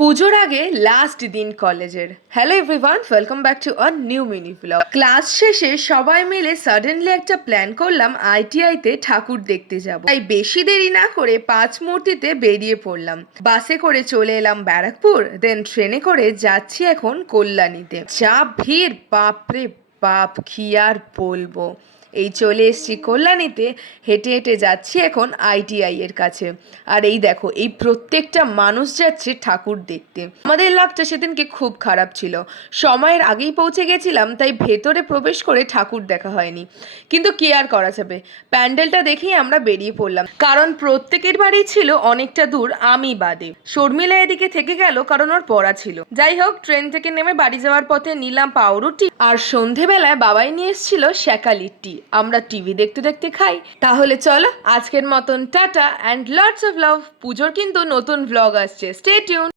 পুজোর আগে লাস্ট দিন কলেজের। Hello everyone, welcome back to a new mini blog. Class শেষে সবাই মিলে সাডেনলি একটা প্ল্যান করলাম আইটিআইতে ঠাকুর দেখতে যাব। তাই বেশি দেরি না করে 5 মূর্তিতে বেরিয়ে পড়লাম। বাসে করে চলে এলাম ব্যারাকপুর, দেন ট্রেনে করে যাচ্ছি এখন কল্যাণীতে। যা ভিড়, বাপরে বাপ, কি আর বলবো। এই চলে এসেছি কল্যাণীতে, হেঁটে হেঁটে যাচ্ছি এখন আইটিআই এর কাছে। আর এই দেখো, এই প্রত্যেকটা মানুষ যাচ্ছে ঠাকুর দেখতে। আমাদের লাকটা সেদিনকে খুব খারাপ ছিল, সময়ের আগেই পৌঁছে গেছিলাম, তাই ভেতরে প্রবেশ করে ঠাকুর দেখা হয়নি। কিন্তু কি আর করা যাবে, প্যান্ডেলটা দেখেই আমরা বেরিয়ে পড়লাম, কারণ প্রত্যেকের বাড়ি ছিল অনেকটা দূর, আমি বাদে। শর্মিলা এদিকে থেকে গেল কারণ ওর পড়া ছিল। যাই হোক, ট্রেন থেকে নেমে বাড়ি যাওয়ার পথে নিলাম পাউরুটি, আর সন্ধেবেলায় বাবাই নিয়ে এসেছিল শ্যাকালির টি। আমরা টিভি দেখতে দেখতে খাই। তাহলে চলো, আজকের মতন tata and lots of love. পুজোর কিন্তু নতুন ভ্লগ আসছে, স্টে টিউন।